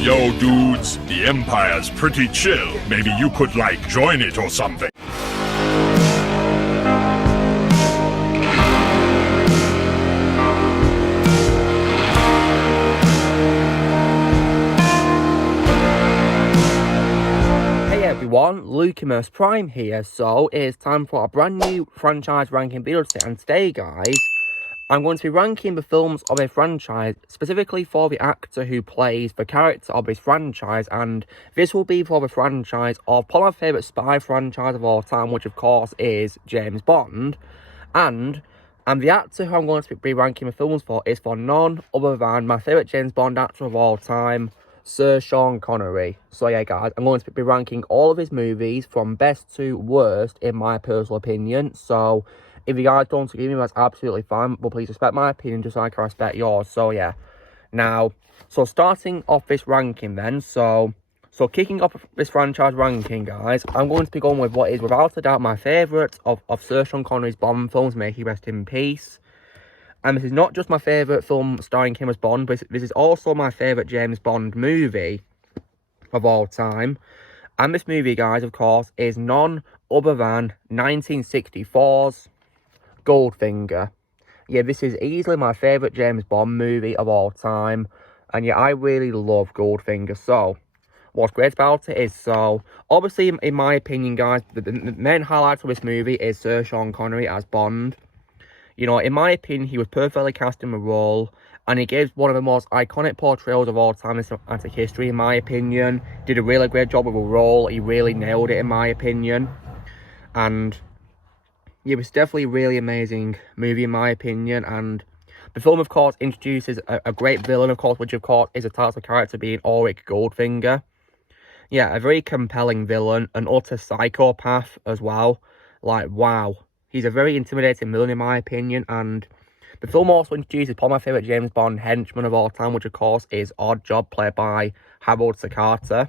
Yo, dudes, the Empire's pretty chill. Maybe you could, like, join it or something. Hey everyone, Lucimus Prime here. So it is time for a brand new franchise ranking video today, and today guys, I'm going to be ranking the films of a franchise, specifically for the actor who plays the character of this franchise, and this will be for the franchise of probably my favourite spy franchise of all time, which of course is James Bond, and the actor who I'm going to be ranking the films for is for none other than my favourite James Bond actor of all time, Sir Sean Connery. So yeah guys, I'm going to be ranking all of his movies from best to worst in my personal opinion. So if you guys don't agree with me, that's absolutely fine, but please respect my opinion just like I respect yours. So yeah, now, so starting off this ranking then, so kicking off this franchise ranking guys, I'm going to be going with what is without a doubt my favourite of Sir Sean Connery's Bond films, may he rest in peace. And this is not just my favourite film starring him as Bond, but this is also my favourite James Bond movie of all time. And this movie, guys, of course, is none other than 1964's Goldfinger. Yeah, this is easily my favourite James Bond movie of all time. And yeah, I really love Goldfinger. So what's great about it is, so obviously, in my opinion, guys, the main highlight of this movie is Sir Sean Connery as Bond. You know, in my opinion, he was perfectly cast in the role, and he gives one of the most iconic portrayals of all time in cinematic history, in my opinion. Did a really great job with the role. He really nailed it, in my opinion. And it was definitely a really amazing movie, in my opinion. And the film, of course, introduces a great villain, of course, which, of course, is a title character being Ulrich Goldfinger. Yeah, a very compelling villain, an utter psychopath as well. Like, wow. He's a very intimidating villain, in my opinion, and the film also introduces probably my favourite James Bond henchman of all time, which, of course, is Oddjob, played by Harold Sakata.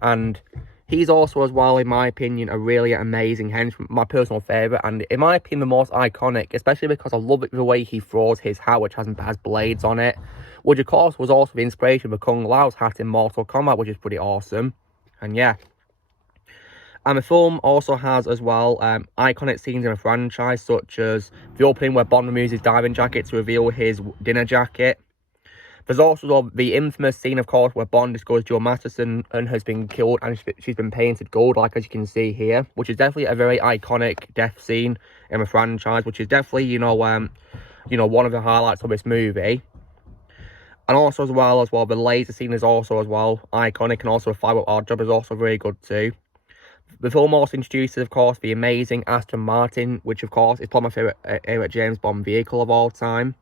And he's also, as well, in my opinion, a really amazing henchman, my personal favourite, and in my opinion, the most iconic, especially because I love it the way he throws his hat, which has blades on it, which, of course, was also the inspiration for Kung Lao's hat in Mortal Kombat, which is pretty awesome. And yeah. And the film also has, as well, iconic scenes in the franchise, such as the opening where Bond removes his diving jacket to reveal his dinner jacket. There's also the infamous scene, of course, where Bond discovers Jo Masterson and has been killed, and she's been painted gold, like as you can see here, which is definitely a very iconic death scene in the franchise, which is definitely, one of the highlights of this movie. And also, as well, the laser scene is also, as well, iconic, and also the fight with Oddjob is also very good too. The film also introduces, of course, the amazing Aston Martin, which, of course, is probably my favourite James Bond vehicle of all time.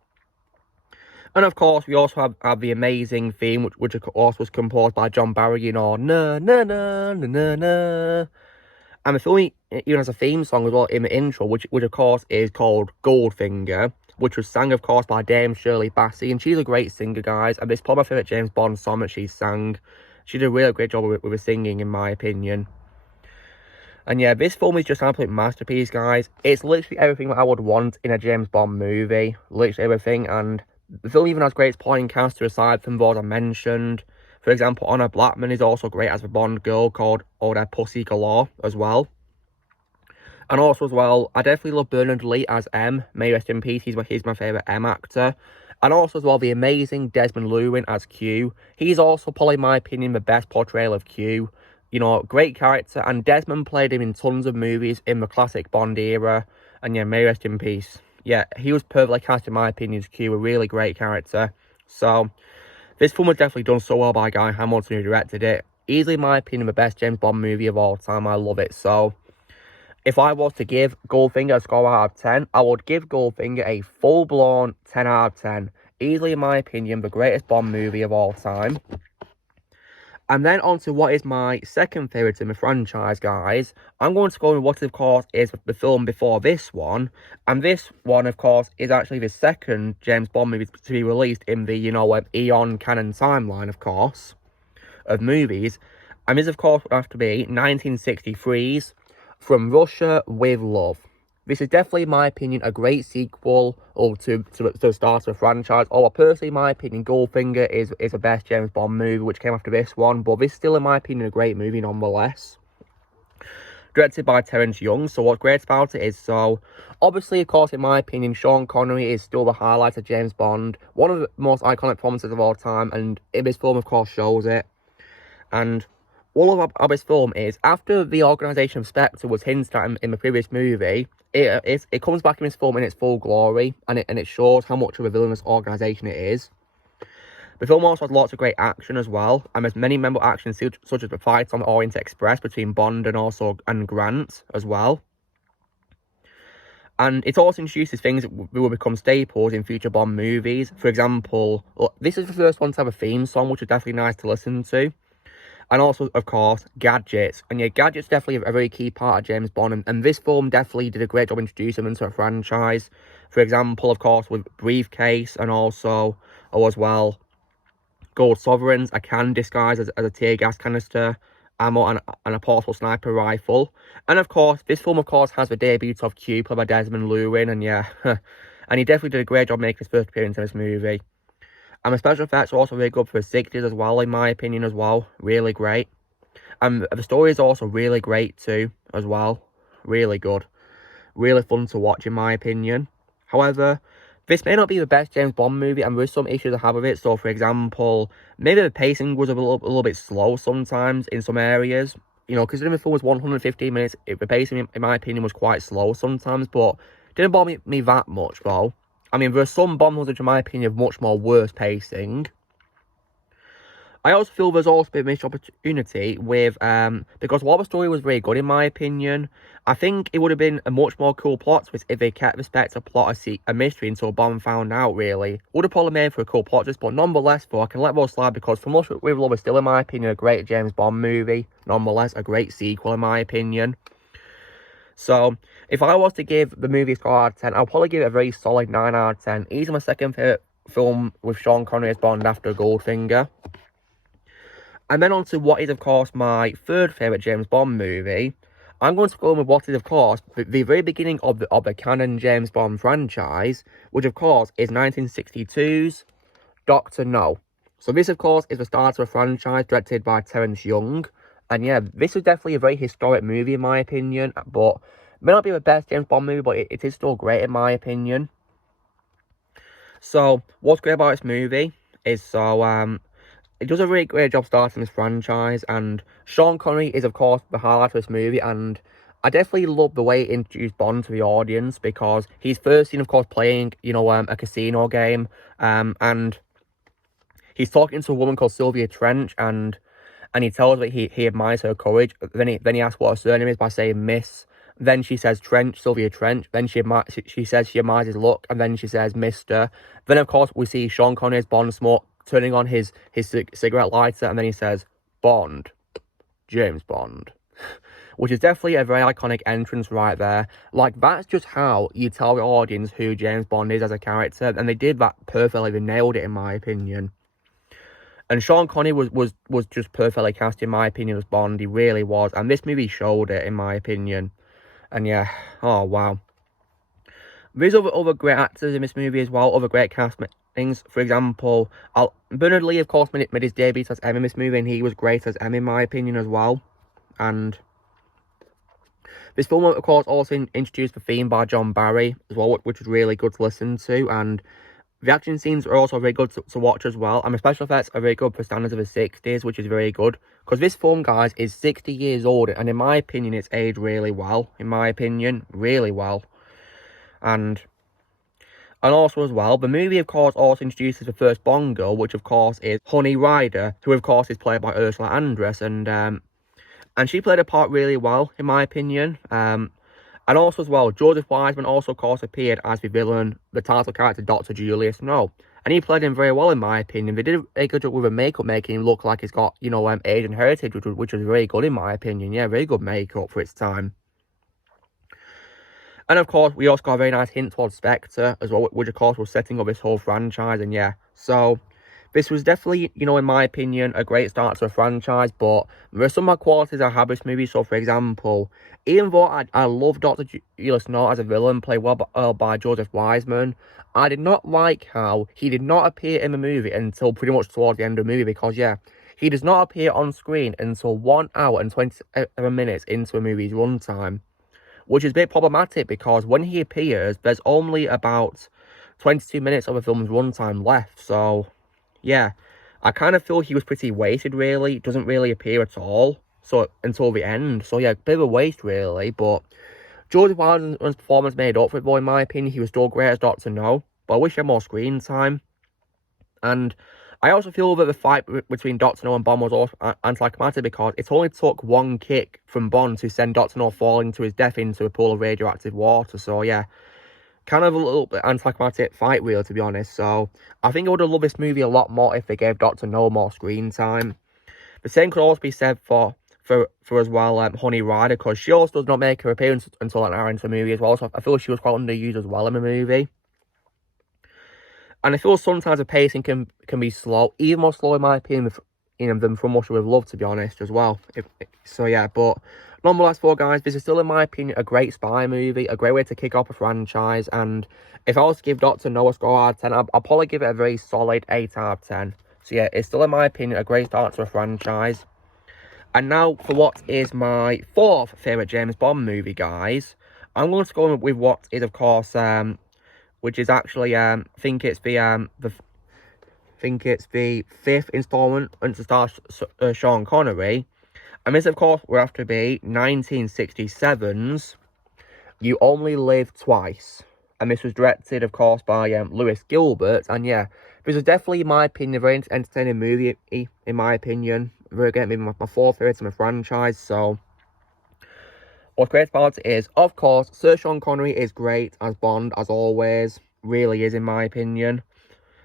And, of course, we also have the amazing theme, which of course, was composed by John Barry, na, na, na, na, na, na. And the film even has a theme song as well in the intro, which of course, is called Goldfinger, which was sang, of course, by Dame Shirley Bassey. And she's a great singer, guys, and this is probably my favourite James Bond song that she sang. She did a really great job with the singing, in my opinion. And yeah, this film is just an absolute masterpiece, guys. It's literally everything that I would want in a James Bond movie. Literally everything. And the film even has great supporting cast aside from those I mentioned. For example, Honor Blackman is also great as a Bond girl called Oda Pussy Galore as well. And also, as well, I definitely love Bernard Lee as M. May rest in peace. He's my favourite M actor. And also, as well, the amazing Desmond Llewellyn as Q. He's also, probably in my opinion, the best portrayal of Q. You know, great character, and Desmond played him in tons of movies in the classic Bond era, and yeah, may rest in peace. Yeah, he was perfectly cast, in my opinion, as Q, a really great character. So, this film was definitely done so well by Guy Hamilton, who directed it. Easily, in my opinion, the best James Bond movie of all time. I love it. So, if I was to give Goldfinger a score out of 10, I would give Goldfinger a full-blown 10 out of 10. Easily, in my opinion, the greatest Bond movie of all time. And then on to what is my second favourite in the franchise, guys. I'm going to go with what, of course, is the film before this one. And this one, of course, is actually the second James Bond movie to be released in the, Eon canon timeline, of course, of movies. And this, of course, would have to be 1963's From Russia with Love. this is definitely, in my opinion, a great sequel or to the start of a franchise. Or personally, in my opinion, Goldfinger is the best James Bond movie, which came after this one. But this is still, in my opinion, a great movie nonetheless. Directed by Terence Young. So what's great about it is, so obviously, of course, in my opinion, Sean Connery is still the highlight of James Bond, one of the most iconic performances of all time, and this film, of course, shows it. And all of this film is, after the organisation of Spectre was hinted at in the previous movie, it comes back in this film in its full glory, and it shows how much of a villainous organisation it is. The film also has lots of great action as well, and there's many memorable actions such as the fight on the Orient Express between Bond and Grant as well. And it also introduces things that will become staples in future Bond movies. For example, this is the first one to have a theme song, which is definitely nice to listen to. And also, of course, gadgets. And yeah, gadgets definitely a very key part of James Bond. And this film definitely did a great job introducing them into a franchise. For example, of course, with Briefcase and also, as well, Gold Sovereigns, a can disguised as a tear gas canister, ammo, and a portable sniper rifle. And of course, this film, of course, has the debut of Q, played by Desmond Llewellyn. And yeah, and he definitely did a great job making his first appearance in this movie. And the special effects are also really good for the 60s as well, in my opinion, as well. Really great. And the story is also really great too, as well. Really good. Really fun to watch, in my opinion. However, this may not be the best James Bond movie, and there's some issues I have with it. So, for example, maybe the pacing was a little bit slow sometimes in some areas. You know, considering the film was 115 minutes, the pacing, in my opinion, was quite slow sometimes. But didn't bother me that much, though. I mean, there are some Bond films which, in my opinion, have much more worse pacing. I also feel there's also a bit of missed opportunity with, because while the story was very good, in my opinion, I think it would have been a much more cool plot twist if they kept the Spectre plot a mystery until Bond found out, really. Would have probably made for a cool plot twist, but nonetheless, though, I can let those slide because From Russia with Love is still, in my opinion, a great James Bond movie. Nonetheless, a great sequel, in my opinion. So, if I was to give the movie a score out of 10, I'll probably give it a very solid 9 out of 10. Easily my second favourite film with Sean Connery as Bond after Goldfinger. And then on to what is, of course, my third favourite James Bond movie. I'm going to go with what is, of course, the very beginning of the canon James Bond franchise, which, of course, is 1962's Dr. No. So this, of course, is the start of a franchise directed by Terence Young. And yeah, this is definitely a very historic movie, in my opinion. But it may not be the best James Bond movie, but it is still great, in my opinion. So, what's great about this movie is, it does a really great job starting this franchise. And Sean Connery is, of course, the highlight of this movie. And I definitely love the way it introduced Bond to the audience, because he's first seen, of course, playing, you know, a casino game. And he's talking to a woman called Sylvia Trench, and he tells her that he admires her courage. Then he asks what her surname is by saying Miss. Then she says Trench, Sylvia Trench. Then she says she admires his look, and then she says Mr. Then, of course, we see Sean Connery's Bond smoke turning on his cigarette lighter, and then he says, Bond. James Bond. Which is definitely a very iconic entrance right there. Like, that's just how you tell the audience who James Bond is as a character, and they did that perfectly. They nailed it, in my opinion. And Sean Connery was just perfectly cast, in my opinion, as Bond. He really was. And this movie showed it, in my opinion. And yeah, oh wow. There's other great actors in this movie as well, other great cast things. For example, Bernard Lee, of course, made his debut as M in this movie, and he was great as M, in my opinion, as well. And this film, of course, also introduced the theme by John Barry as well, which was really good to listen to. And the action scenes are also very good to watch as well. And the special effects are very good for standards of the 60s, which is very good. Because this film, guys, is 60 years old. And in my opinion, it's aged really well. In my opinion, really well. And also as well, the movie, of course, also introduces the first Bond girl, which, of course, is Honey Rider, who, of course, is played by Ursula Andress. And she played a part really well, in my opinion. And also as well, Joseph Wiseman also, of course, appeared as the villain, the title character, Dr. Julius No. And he played him very well, in my opinion. They did a good job with the makeup, making him look like he's got, you know, Asian heritage, which was very good, in my opinion. Yeah, very good makeup for its time. And of course, we also got a very nice hint towards Spectre as well, which of course was setting up this whole franchise. And yeah, so this was definitely, you know, in my opinion, a great start to a franchise, but there are some of my qualities I have this movie. So, for example, even though I love Dr. Julius North as a villain, played well by Joseph Wiseman, I did not like how he did not appear in the movie until pretty much towards the end of the movie, because, yeah, he does not appear on screen until 1 hour and 27 minutes into a movie's runtime, which is a bit problematic because when he appears, there's only about 22 minutes of the film's runtime left. So, yeah, I kind of feel he was pretty wasted, really. Doesn't really appear at all, so until the end. So, yeah, bit of a waste, really. But George Wiseman's performance made up for it, but in my opinion, he was still great as Dr. No. But I wish he had more screen time. And I also feel that the fight between Dr. No and Bond was also anticlimactic because it only took one kick from Bond to send Dr. No falling to his death into a pool of radioactive water. So, yeah, kind of a little bit anticlimactic fight, really, to be honest. So, I think I would have loved this movie a lot more if they gave Dr. No more screen time. The same could also be said for as well, Honey Rider, because she also does not make her appearance until an hour into the movie as well. So, I feel she was quite underused as well in the movie. And I feel sometimes the pacing can be slow, even more slow in my opinion, than From Russia with Love, to be honest, as well. So yeah, but nonetheless, guys, this is still, in my opinion, a great spy movie, a great way to kick off a franchise. And if I was to give Dr. No a score out of 10, I'll probably give it a very solid 8 out of 10. So yeah, it's still, in my opinion, a great start to a franchise. And now for what is my 4th favourite James Bond movie, guys. I'm going to go with what is, of course, which is actually, I think it's the 5th installment to star Sean Connery. And this, of course, will have to be 1967's You Only Live Twice. And this was directed, of course, by Lewis Gilbert. And yeah, this was definitely, in my opinion, a very entertaining movie, in my opinion. Very good, maybe my 4th favourite in the franchise. So, what's great about it is, of course, Sir Sean Connery is great as Bond, as always. Really is, in my opinion.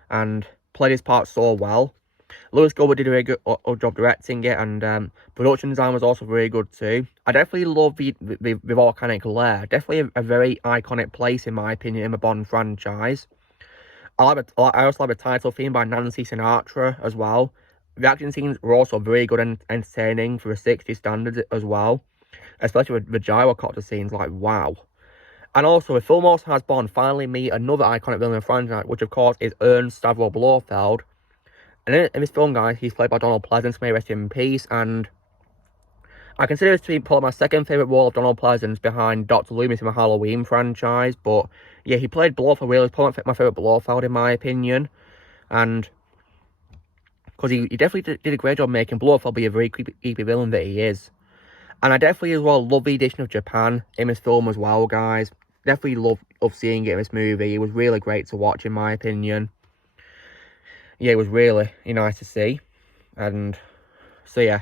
And played his part so well. Lewis Gilbert did a very good job directing it, and production design was also very good too. I definitely love the volcanic lair. Definitely a very iconic place, in my opinion, in the Bond franchise. I also like the title theme by Nancy Sinatra as well. The action scenes were also very good and entertaining for the 60s standards as well. Especially with the gyrocopter scenes, like, wow. And also, the film also has Bond finally meet another iconic villain in the franchise, which, of course, is Ernst Stavro Blofeld. And in this film, guys, he's played by Donald Pleasence, may rest in peace. And I consider this to be probably my 2nd favourite role of Donald Pleasence behind Dr. Loomis in the Halloween franchise. But, yeah, he played Blofeld really. He's probably my favourite Blofeld, in my opinion. And because he definitely did a great job making Blofeld be a very creepy villain that he is. And I definitely, as well, love the addition of Japan in this film as well, guys. Definitely love seeing it in this movie. It was really great to watch, in my opinion. Yeah, it was really nice to see. And so, yeah.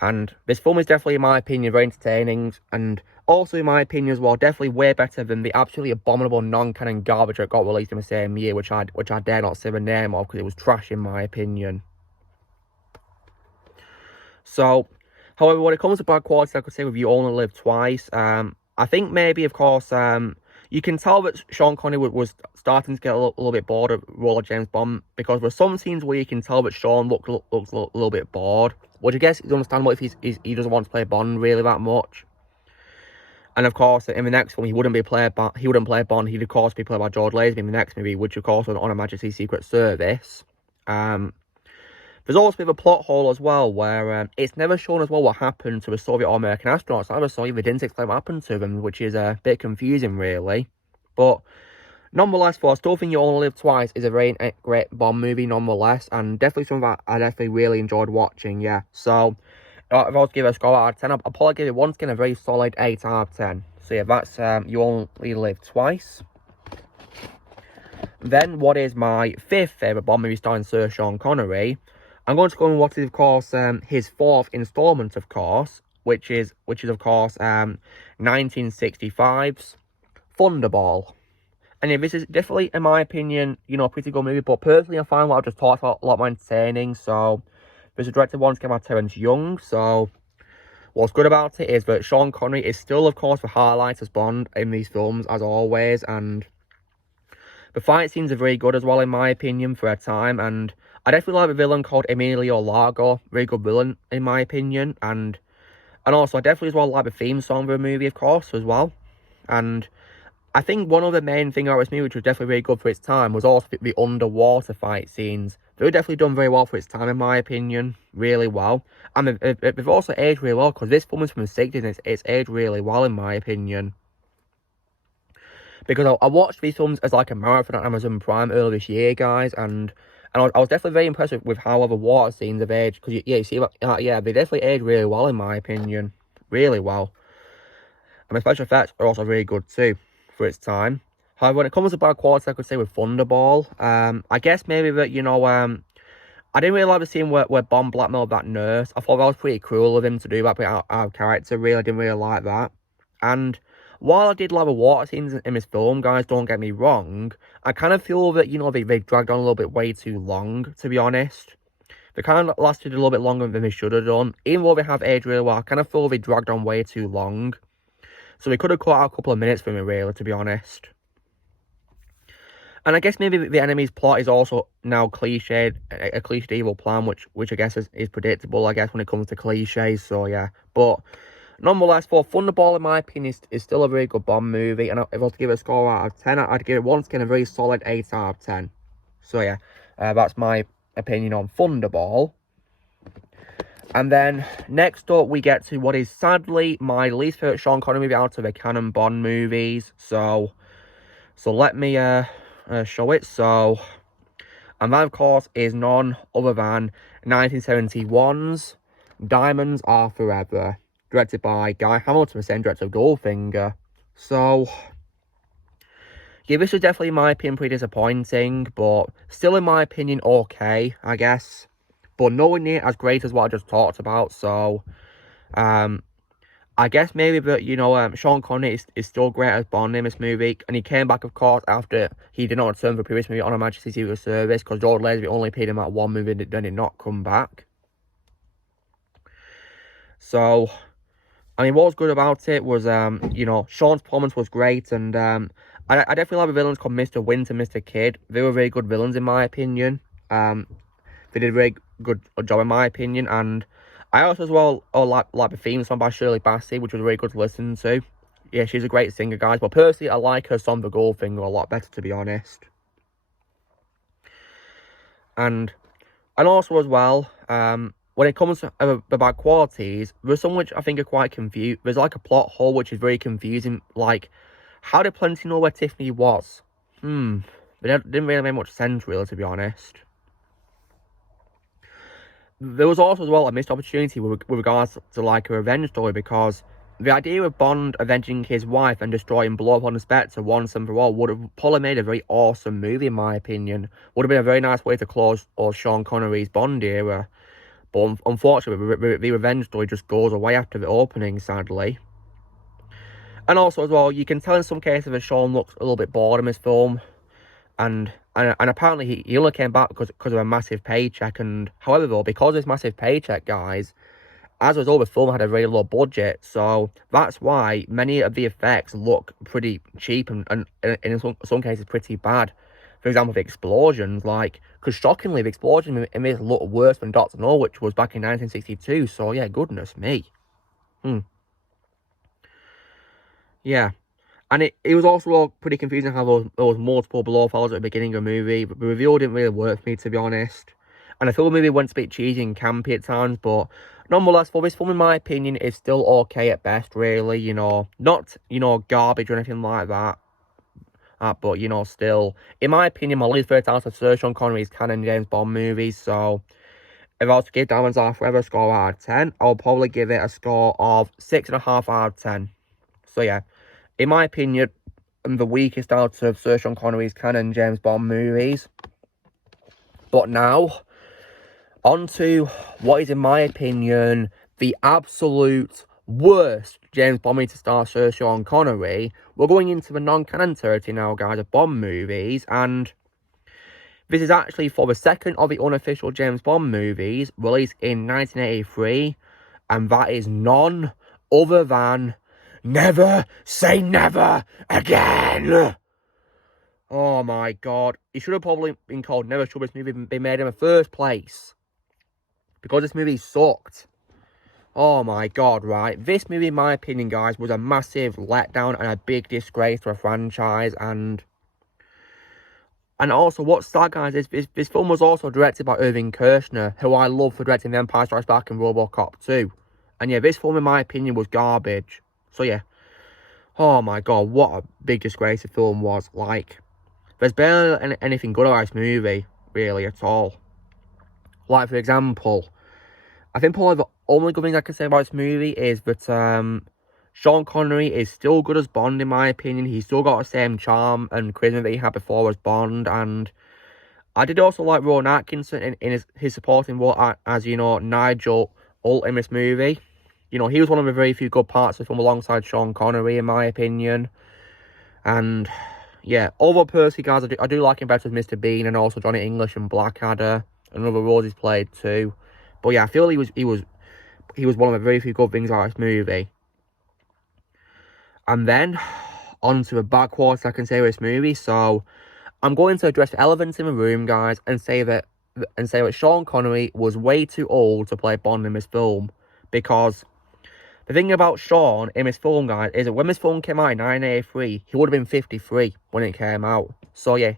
And this film is definitely, in my opinion, very entertaining. And also, in my opinion as well, definitely way better than the absolutely abominable non-canon garbage that got released in the same year, which I dare not say the name of because it was trash, in my opinion. So, however, when it comes to bad quality, I could say with You Only Live Twice, I think maybe, of course, you can tell that Sean Connery was starting to get a little bit bored of the role of James Bond, because there are some scenes where you can tell that Sean looks a little bit bored, which I guess is understandable if he doesn't want to play Bond really that much. And of course, in the next film, he wouldn't play Bond. He'd, of course, be played by George Lazenby in the next movie, which, of course, was on Her Majesty's Secret Service. There's also a bit of a plot hole as well, where it's never shown as well what happened to the Soviet or American astronauts. Either so, they didn't explain what happened to them, which is a bit confusing, really. But nonetheless, I still think You Only Live Twice is a very great Bond movie, nonetheless, and definitely something that I definitely really enjoyed watching, yeah. So, if I was to give it a score out of 10, I'll probably give it, once again, a very solid 8 out of 10. So, yeah, that's You Only Live Twice. Then, what is my 5th favourite Bond movie starring Sir Sean Connery? I'm going to go on what is, of course, his 4th installment, of course, which is of course, 1965's Thunderball. And yeah, this is definitely, in my opinion, a pretty good movie, but personally, I find what I've just talked about a lot more entertaining. So, this was directed once again by Terence Young. So, what's good about it is that Sean Connery is still, of course, the highlight as Bond in these films, as always, and The fight scenes are very good as well, in my opinion, for a time, and I definitely like a villain called Emilio Largo, very good villain, in my opinion, and also I definitely as well like the theme song of the movie, of course, as well, and I think one of the main things about this movie, which was definitely very good for its time, was also the underwater fight scenes. They were definitely done very well for its time, in my opinion, really well, and they've also aged really well, because this film is from the 60s, and it's aged really well, in my opinion. Because I watched these films as like a marathon on Amazon Prime earlier this year, guys, and I was definitely very impressed with how the water scenes have aged. Because yeah, you see, yeah, they definitely aged really well, in my opinion, really well. And the special effects are also really good too for its time. However, when it comes to bad quality, I could say with Thunderball, I guess maybe that, you know, I didn't really like the scene where Bond blackmailed that nurse. I thought that was pretty cruel of him to do that, but out of character, really, I didn't really like that. And while I did like the water scenes in this film, guys, don't get me wrong, I kind of feel that, you know, they dragged on a little bit way too long, to be honest. They kind of lasted a little bit longer than they should have done. Even though they have aged really well, I kind of feel they dragged on way too long. So they could have cut out a couple of minutes for me, really, to be honest. And I guess maybe the enemy's plot is also now cliched, a cliched evil plan, which I guess is predictable, I guess, when it comes to cliches, so yeah. But nonetheless, for Thunderball, in my opinion, is still a very good Bond movie, and if I was to give it a score out of 10, I'd give it once again a very solid 8 out of 10. So yeah, that's my opinion on Thunderball. And then, next up, we get to what is sadly my least favourite Sean Connery movie out of the canon Bond movies. So let me show it. So, and that, of course, is none other than 1971's Diamonds Are Forever, directed by Guy Hamilton, the same director of Goldfinger. So, yeah, this was definitely, in my opinion, pretty disappointing, but still, in my opinion, okay, I guess. But nowhere near as great as what I just talked about, so, I guess maybe that, you know, Sean Connery is still great as Bond in this movie, and he came back, of course, after he did not return for the previous movie on Her Majesty's Secret Service, because George Lazenby only paid him that one movie and then did not come back. So, I mean, what was good about it was, you know, Sean's performance was great, and I definitely like the villains called Mr. Winter, Mr. Kidd. They were very good villains, in my opinion. They did a very good job, in my opinion, and I also as well like the theme song by Shirley Bassey, which was very good to listen to. Yeah, she's a great singer, guys, but personally, I like her song, The Goldfinger, a lot better, to be honest. And also as well, when it comes to about qualities, there's some which I think are quite confused. There's like a plot hole which is very confusing, like, how did Plenty know where Tiffany was? But it didn't really make much sense, really, to be honest. There was also as well a missed opportunity with regards to like a revenge story, because the idea of Bond avenging his wife and destroying Blow on the Spectre once and for all would have probably made a very awesome movie, in my opinion. Would have been a very nice way to close Sean Connery's Bond era. But unfortunately, the revenge story just goes away after the opening, sadly. And also as well, you can tell in some cases that Sean looks a little bit bored in this film. And apparently he only came back because of a massive paycheck. And however, though, because of this massive paycheck, guys, as a result, the film had a very low budget. So that's why many of the effects look pretty cheap and in some cases pretty bad. For example, the explosions, like, because shockingly, the explosion in this looked worse than Dr. No, which was back in 1962. So yeah, goodness me. Yeah. And it was also pretty confusing how there was multiple blow files at the beginning of the movie. But the reveal didn't really work for me, to be honest. And I feel the movie went a bit cheesy and campy at times. But nonetheless, for this film, in my opinion, is still okay at best, really. You know, not, you know, garbage or anything like that. But, you know, still, in my opinion, my least favourite out of Sir Sean Connery's canon James Bond movies. So, if I was to give Diamonds Are Forever a score out of 10, I would probably give it a score of 6.5 out of 10. So, yeah. In my opinion, I'm the weakest out of Sir Sean Connery's canon James Bond movies. But now, on to what is, in my opinion, the absolute worst James Bond movie to star Sir Sean Connery. We're going into the non-canon territory now, guys, of Bond movies. And this is actually for the second of the unofficial James Bond movies, released in 1983. And that is none other than Never Say Never Again. Oh my god. It should have probably been called Never Should This Movie be made in the first place. Because this movie sucked. Oh my god, right. This movie, in my opinion, guys, was a massive letdown and a big disgrace for a franchise. And also, what's sad, guys, is this film was also directed by Irving Kershner, who I love for directing The Empire Strikes Back and RoboCop 2. And yeah, this film, in my opinion, was garbage. So yeah. Oh my god, what a big disgrace the film was. Like, there's barely anything good about this movie, really, at all. Like, for example, I think probably the only good thing I can say about this movie is that Sean Connery is still good as Bond, in my opinion. He's still got the same charm and charisma that he had before as Bond. And I did also like Rowan Atkinson in his supporting role as, you know, Nigel Holt in this movie. You know, he was one of the very few good parts of the film alongside Sean Connery, in my opinion. And yeah, although personally, guys, I do like him better as Mr. Bean and also Johnny English and Blackadder and other roles he's played too. But yeah, I feel he was one of the very few good things about this movie. And then on to the bad quotes I can say with this movie. So I'm going to address the elephants in the room, guys, and say that Sean Connery was way too old to play Bond in this film. Because the thing about Sean in this film, guys, is that when this film came out in 1983, he would have been 53 when it came out. So yeah,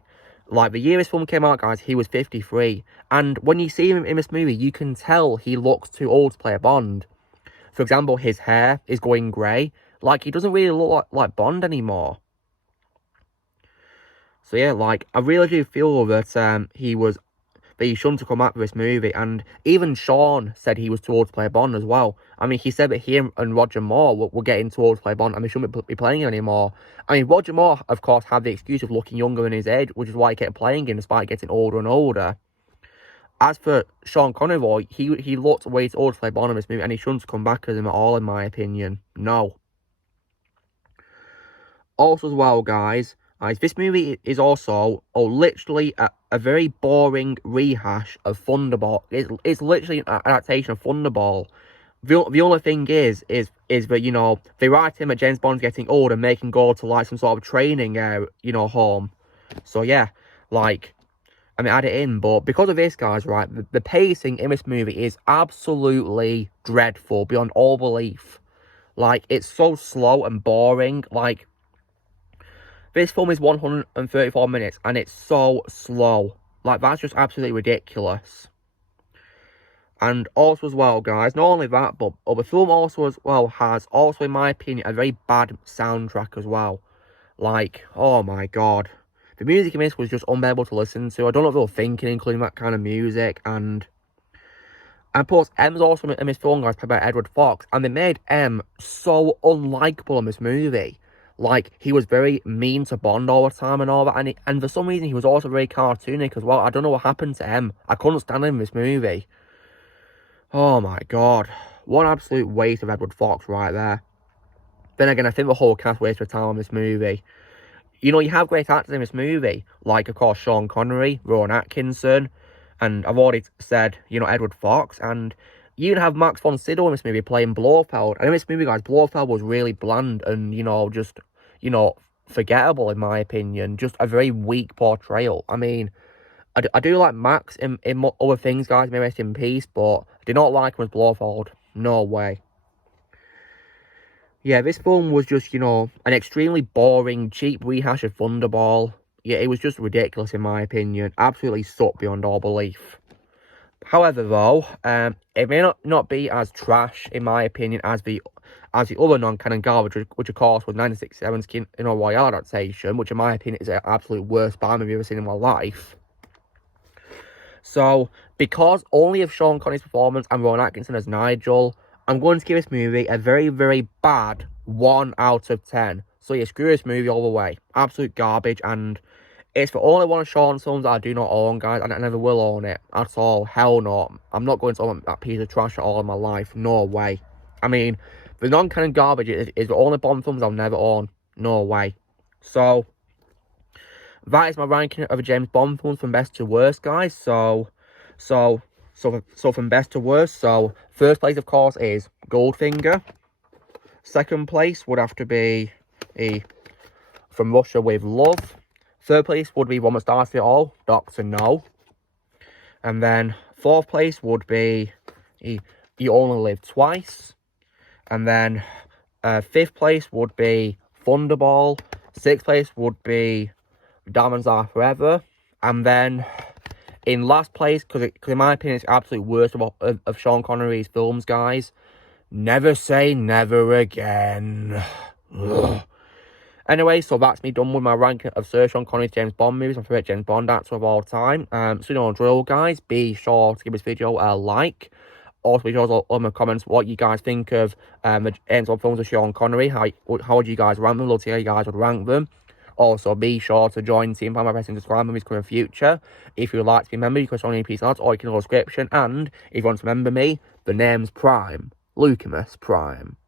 like the year this film came out, guys, he was 53. And when you see him in this movie, you can tell he looks too old to play a Bond. For example, his hair is going grey. Like, he doesn't really look like Bond anymore. So yeah, like, I really do feel that he shouldn't have come out with this movie. And even Sean said he was too old to play Bond as well. I mean, he said that he and Roger Moore were getting too old to play Bond and they shouldn't be playing him anymore. I mean, Roger Moore, of course, had the excuse of looking younger than his age, which is why he kept playing him despite getting older and older. As for Sean Connery, he looked way too old to play Bond in this movie, and he shouldn't have come back as him at all, in my opinion. No. Also, as well, guys, this movie is also literally a very boring rehash of Thunderball. It's literally an adaptation of Thunderball. The only thing is that, you know, they write him at James Bond's getting old and make him go to, like, some sort of training, you know, home. So, yeah, like, I mean, add it in. But because of this, guys, right, the pacing in this movie is absolutely dreadful beyond all belief. Like, it's so slow and boring. Like, this film is 134 minutes, and it's so slow. Like, that's just absolutely ridiculous. And also as well, guys, not only that, but the film also as well has, also in my opinion, a very bad soundtrack as well. Like, oh my god. The music in this was just unbearable to listen to. I don't know what they were thinking, including that kind of music. And of course, M's also in this film, guys, played by Edward Fox. And they made M so unlikable in this movie. Like, he was very mean to Bond all the time and all that. And for some reason, he was also very cartoonic as well. I don't know what happened to M. I couldn't stand him in this movie. Oh my god. What an absolute waste of Edward Fox right there. Then again, I think the whole cast wasted time on this movie. You know, you have great actors in this movie. Like, of course, Sean Connery, Rowan Atkinson. And I've already said, you know, Edward Fox. And you even have Max von Sydow in this movie playing Blofeld. And in this movie, guys, Blofeld was really bland and, you know, just, you know, forgettable in my opinion. Just a very weak portrayal. I mean, I do like Max in other things, guys, may rest in peace, but I do not like him as Blofeld. No way. Yeah, this film was just, you know, an extremely boring, cheap rehash of Thunderball. Yeah, it was just ridiculous in my opinion. Absolutely sucked beyond all belief. However, though, it may not be as trash, in my opinion, as the other non-canon garbage, which of course was 1967's Casino Royale adaptation, which in my opinion is the absolute worst Bond movie I've ever seen in my life. So, because only of Sean Connery's performance and Rowan Atkinson as Nigel, I'm going to give this movie a very, very bad 1 out of 10. So yeah, screw this movie all the way. Absolute garbage, and it's the only one of Sean's films that I do not own, guys, and I never will own it at all. Hell no. I'm not going to own that piece of trash at all in my life. No way. I mean, the non-canon garbage is the only Bond films I'll never own. No way. So, that is my ranking of the James Bond films from best to worst, guys. So from best to worst, so first place, of course, is Goldfinger. Second place would have to be From Russia with Love. Third place would be one that started it all, Dr. No. And then fourth place would be You Only Live Twice. And then fifth place would be Thunderball. Sixth place would be Diamonds Are Forever. And then in last place, because in my opinion it's the absolute worst of Sean Connery's films, guys, Never Say Never Again. Ugh. Anyway, so that's me done with my ranking of Sir Sean Connery's James Bond movies, my favourite James Bond actor of all time. So you know, drill, guys, be sure to give this video a like. Also, be sure to leave in the comments what you guys think of the James Bond films of Sean Connery. How would you guys rank them? Love to hear how you guys would rank them. Also, be sure to join Team Pan by pressing subscribe in this coming future. If you would like to be a member, you can join me in or you can go to the description. And if you want to remember me, the name's Prime. Lucamus Prime.